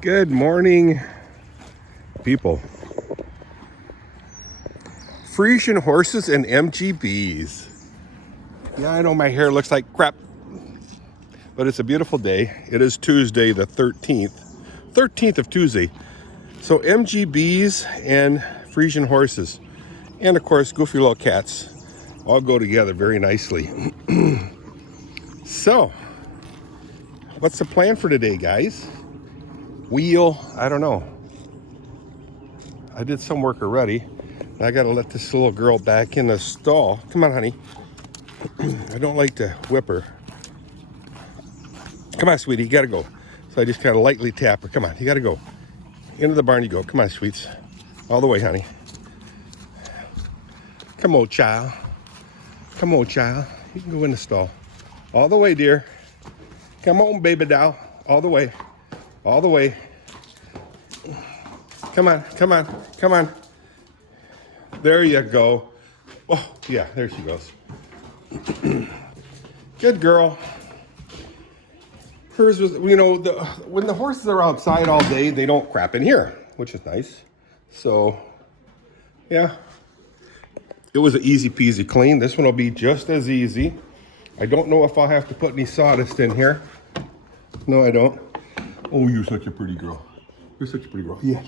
Good morning, people. Friesian Horses and MGBs. Yeah, I know my hair looks like crap, but it's a beautiful day. It is Tuesday the 13th of Tuesday. So MGBs and Friesian horses, and of course goofy little cats, all go together very nicely. So, what's the plan for today, guys? I don't know. I did some work already. I gotta let this little girl back in the stall. Come on, honey. I don't like to whip her. Come on, sweetie, you gotta go. So I just kind of lightly tap her. Come on, you gotta go. Into the barn you go. Come on, sweets. All the way, honey. Come on, child. Come on, child. You can go in the stall. All the way, dear. Come on, baby doll. All the way. All the way. Come on, come on, come on. There you go. Oh, yeah, there she goes. Good girl. Hers was, when the horses are outside all day, they don't crap in here, which is nice. So, yeah. It was an easy peasy clean. This one will be just as easy. I don't know if I'll have to put any sawdust in here. No, I don't. Oh, you're such a pretty girl. You're such a pretty girl. Yeah.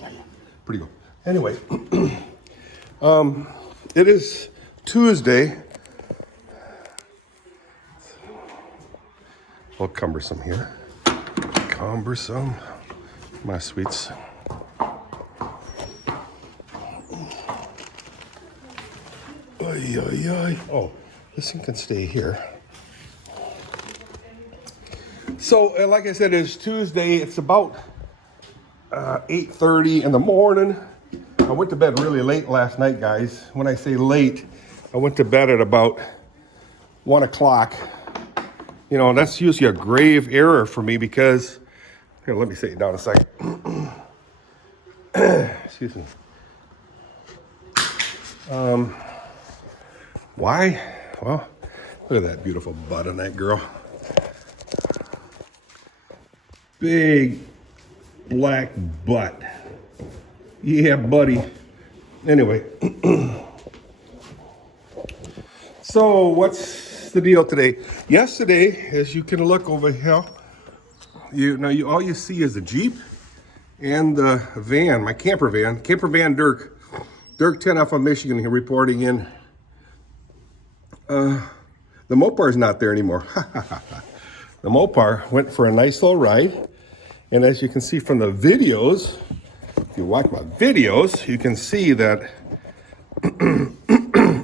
Pretty girl. Anyway, it is Tuesday. A little cumbersome here. Cumbersome. My sweets. Oy, oy, oy. Oh, this one can stay here. So, like I said, it's Tuesday. It's about 8:30 in the morning. I went to bed really late last night, guys. When I say late, I went to bed at about 1 o'clock. You know, that's usually a grave error for me because, here, let me sit you down a second. Excuse me. Why? Well, look at that beautiful butt on that girl. Big black butt. Yeah, buddy. Anyway. So, what's the deal today? Yesterday, as you can look over here, all you see is a Jeep and the van, my camper van Dirk. Dirk 10 off of Michigan here reporting in. The Mopar's not there anymore. The Mopar went for a nice little ride. And as you can see from the videos, if you watch my videos, you can see that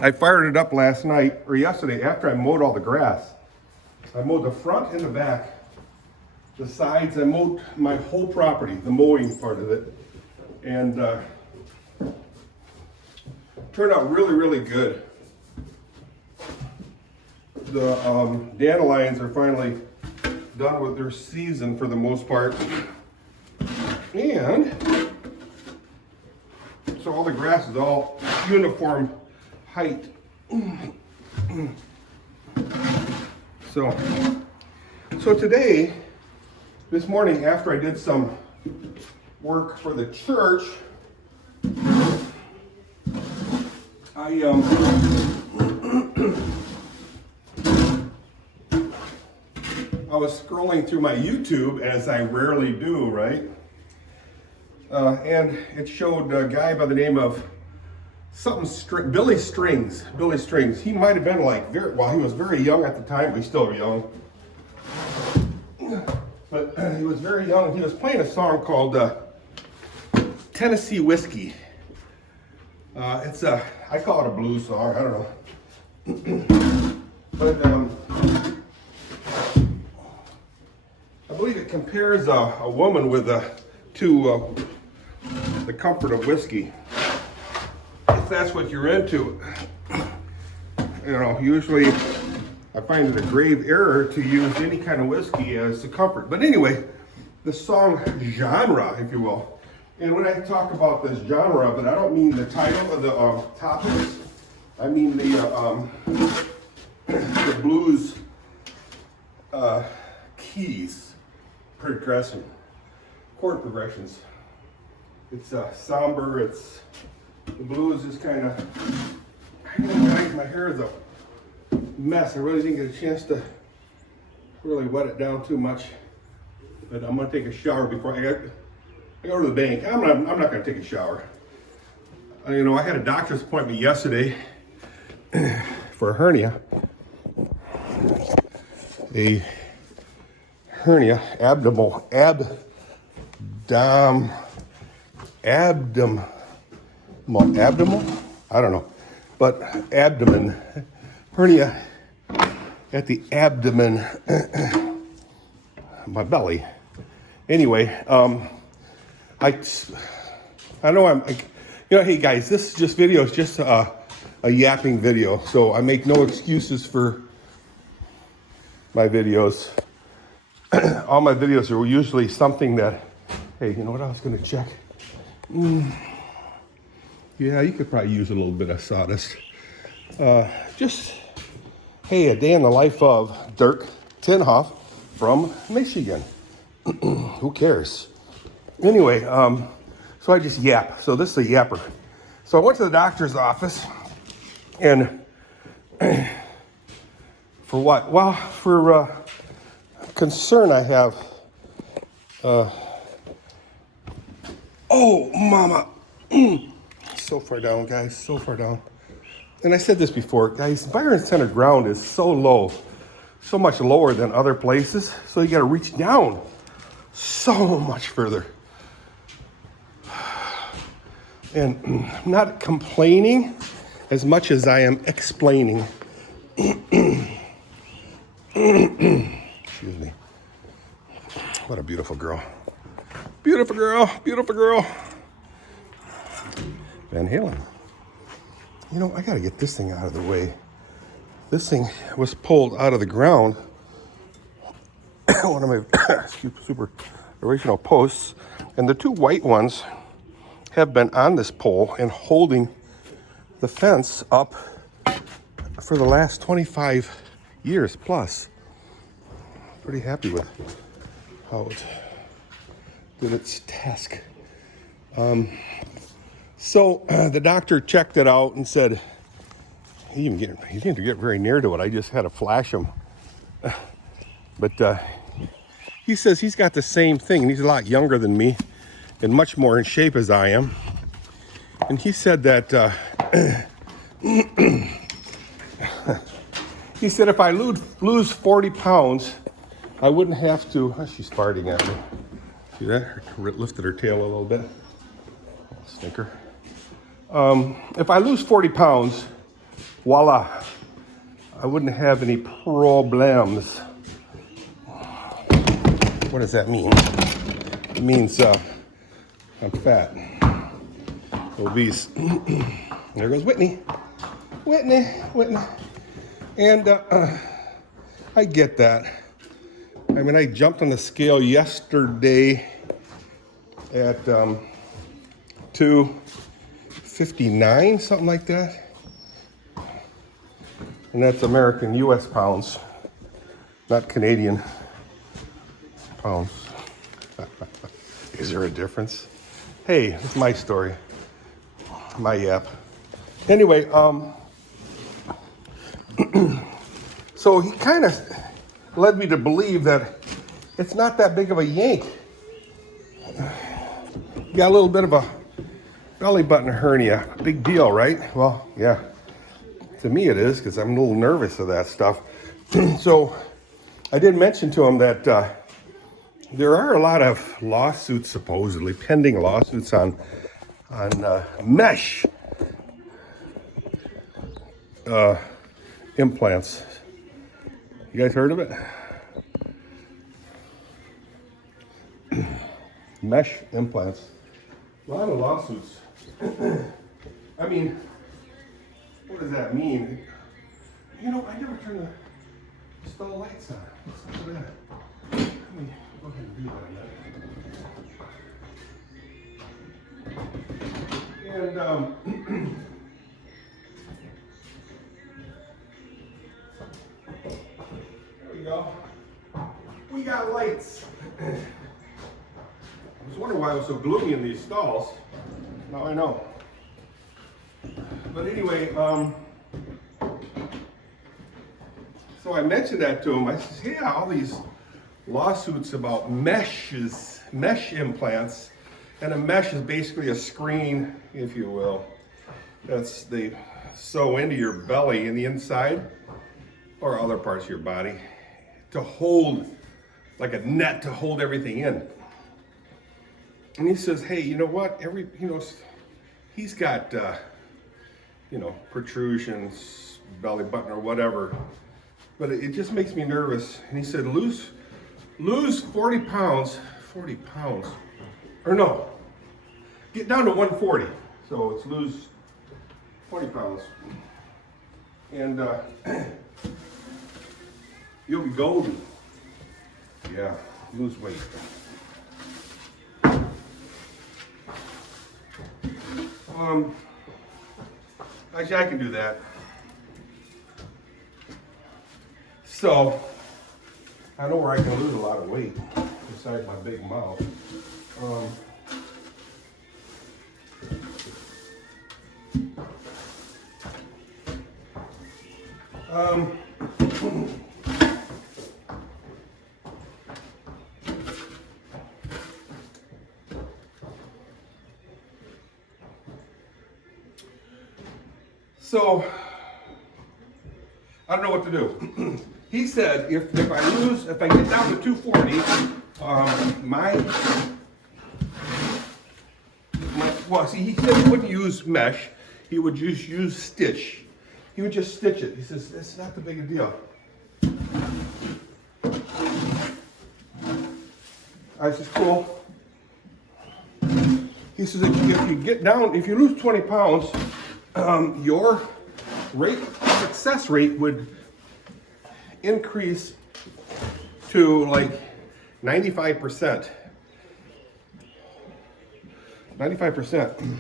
I fired it up last night, or yesterday, after I mowed all the grass. I mowed the front and the back, the sides. I mowed my whole property, the mowing part of it. And turned out really, really good. The dandelions are finally done with their season for the most part. And so all the grass is all uniform height. So today, this morning, after I did some work for the church, I was scrolling through my YouTube, as I rarely do, right? And it showed a guy by the name of Billy Strings. He might have been he was very young at the time, but he's still young. But he was very young. He was playing a song called Tennessee Whiskey. I call it a blues song, I don't know. But I believe it compares a woman to the comfort of whiskey. If that's what you're into, usually I find it a grave error to use any kind of whiskey as the comfort. But anyway, the song genre, if you will. And when I talk about this genre, but I don't mean the title of the topics. I mean the blues keys progression. chord progressions. It's somber, it's, the blues is kind of, I don't know guys, my hair is a mess. I really didn't get a chance to really wet it down too much. But I'm gonna take a shower before I go to the bank. I'm not gonna take a shower. You know, I had a doctor's appointment yesterday for a hernia. A hernia, abdominal, I don't know, but abdomen, hernia at the abdomen, my belly. Anyway, I know you know, hey guys, this video is just a yapping video, so I make no excuses for my videos. All my videos are usually something that, hey, you know what I was gonna check? Yeah, you could probably use a little bit of sawdust. Just, hey, a day in the life of Dirk Haaf from Michigan. Who cares? Anyway, so I just yap. So this is a yapper. So I went to the doctor's office, and for what? Well, for concern I have. Oh, mama. So far down, guys, so far down. And I said this before, guys, Byron Center ground is so low, so much lower than other places. So you got to reach down so much further. And I'm not complaining as much as I am explaining. Excuse me. What a beautiful girl. Beautiful girl, beautiful girl. Van Halen. You know, I gotta get this thing out of the way. This thing was pulled out of the ground. One of my super original posts. And the two white ones have been on this pole and holding the fence up for the last 25 years plus. Pretty happy with how it did its task. So the doctor checked it out and said, he didn't get very near to it. I just had to flash him. But he says he's got the same thing, and he's a lot younger than me and much more in shape as I am. And he said that, he said if I lose 40 pounds, I wouldn't have to, she's farting at me. See that? Her lifted her tail a little bit. Stinker. If I lose 40 pounds, voila, I wouldn't have any problems. What does that mean? It means I'm fat, obese. There goes Whitney. And I get that. I mean, I jumped on the scale yesterday at 259, something like that. And that's American US pounds, not Canadian pounds. Is there a difference? Hey, it's my story, my yap. Anyway, so he kind of led me to believe that it's not that big of a yank. You got a little bit of a belly button hernia. Big deal, right? Well, yeah. To me it is, because I'm a little nervous of that stuff. So I did mention to him that there are a lot of lawsuits, supposedly pending lawsuits on mesh implants. You guys heard of it? Mesh implants. A lot of lawsuits. I mean, what does that mean? You know, I never turn the stall lights on. What's up with that? Let me go ahead and do that. And there we go. We got lights. I was wondering why it was so gloomy in these stalls. Now I know. But anyway, so I mentioned that to him. I said, yeah, all these lawsuits about mesh implants, and a mesh is basically a screen, if you will, that's they sew into your belly and the inside or other parts of your body to hold, like a net to hold everything in. And he says, hey, you know what? He's got, protrusions, belly button or whatever, but it just makes me nervous. And he said, lose 40 pounds, or no, get down to 140. So it's lose 40 pounds. And you'll be golden. Yeah, lose weight. Actually, I can do that. So, I know where I can lose a lot of weight besides my big mouth. So, I don't know what to do. He said if I get down to 240, he said he wouldn't use mesh, he would just use stitch. He would just stitch it. He says, it's not the big a deal. I said, cool. He says, if you lose 20 pounds, your success rate would increase to like 95%. 95%.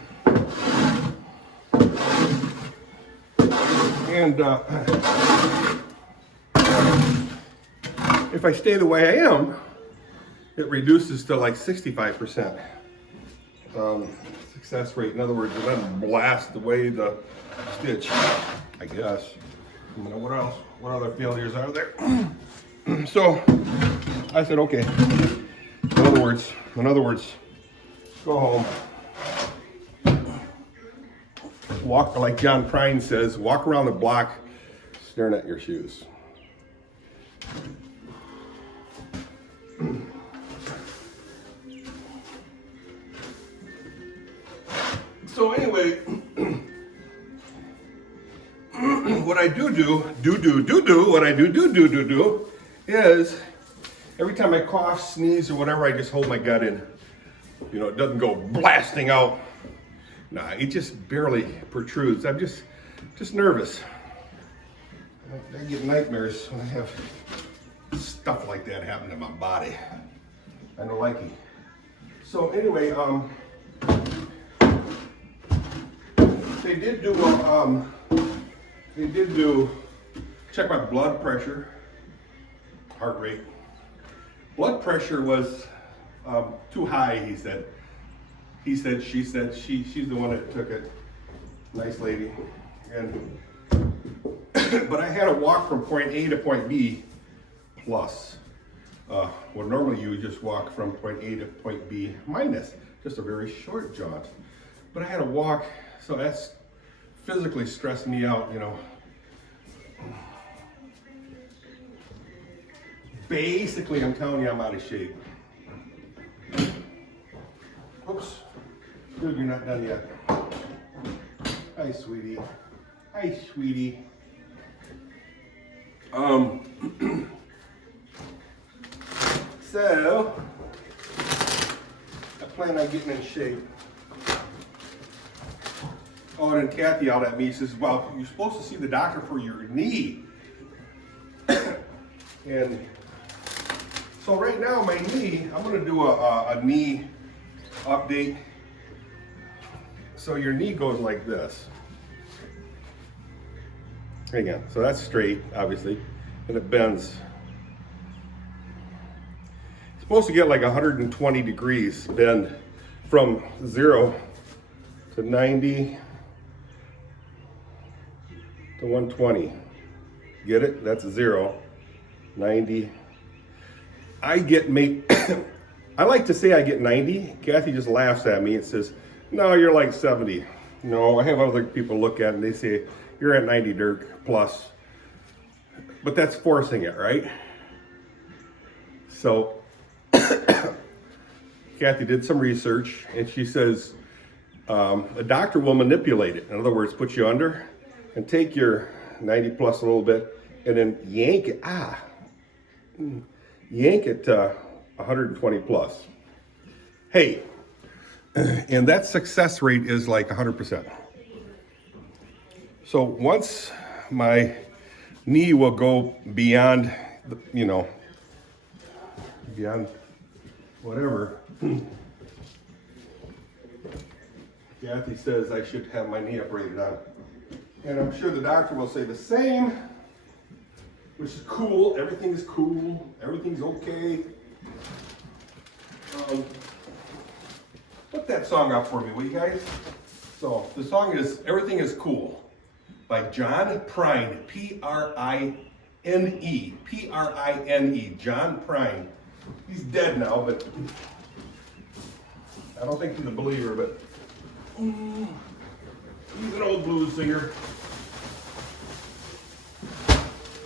And if I stay the way I am, it reduces to like 65% success rate. In other words, it doesn't blast away the stitch, I guess. You know, what else? What other failures are there? So I said, okay. In other words, go home. Walk, like John Prine says, walk around the block staring at your shoes. So anyway, what I do is every time I cough, sneeze, or whatever, I just hold my gut in. You know, it doesn't go blasting out. Nah, it just barely protrudes. I'm just nervous. I get nightmares when I have stuff like that happen to my body. I don't like it. So anyway, they did check my blood pressure, heart rate. Blood pressure was too high, he said. He said, she said, she's the one that took it. Nice lady. And but I had to walk from point A to point B plus. Well, normally you would just walk from point A to point B minus, just a very short jaunt. But I had to walk, so that's physically stressed me out, you know. Basically, I'm telling you, I'm out of shape. Oops. Dude, you're not done yet. Hi, sweetie. Hi, sweetie. So, I plan on getting in shape. Oh, and then Kathy yelled at me, says, well, you're supposed to see the doctor for your knee. And so right now, my knee, I'm gonna do a knee update. So your knee goes like this. Again, so that's straight, obviously, and it bends. Supposed to get like 120 degrees bend from 0 to 90 to 120. Get it? That's 0, 90. I get I like to say I get 90. Kathy just laughs at me and says, no, you're like 70. No, I have other people look at it and they say, you're at 90, Dirk, plus. But that's forcing it, right? So Kathy did some research and she says a doctor will manipulate it. In other words, put you under and take your 90 plus a little bit and then yank it, yank it to 120 plus. Hey, and that success rate is like 100%. So once my knee will go beyond, you know, beyond whatever, Kathy says I should have my knee operated on. And I'm sure the doctor will say the same, which is cool. Everything is cool. Everything's okay. Put that song up for me, will you guys? So the song is Everything is Cool by John Prine, P-R-I-N-E, P-R-I-N-E, John Prine. He's dead now, but I don't think he's a believer, but he's an old blues singer,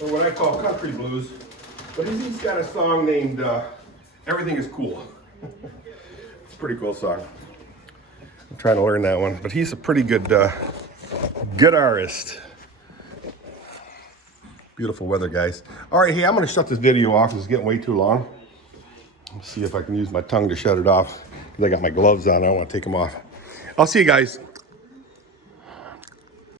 or what I call country blues. But he's got a song named Everything is Cool. It's a pretty cool song. I'm trying to learn that one, but he's a pretty good guitarist. Beautiful weather, guys. All right, hey, I'm gonna shut this video off. It's getting way too long. Let's see if I can use my tongue to shut it off because I got my gloves on. I don't want to take them off. I'll see you guys.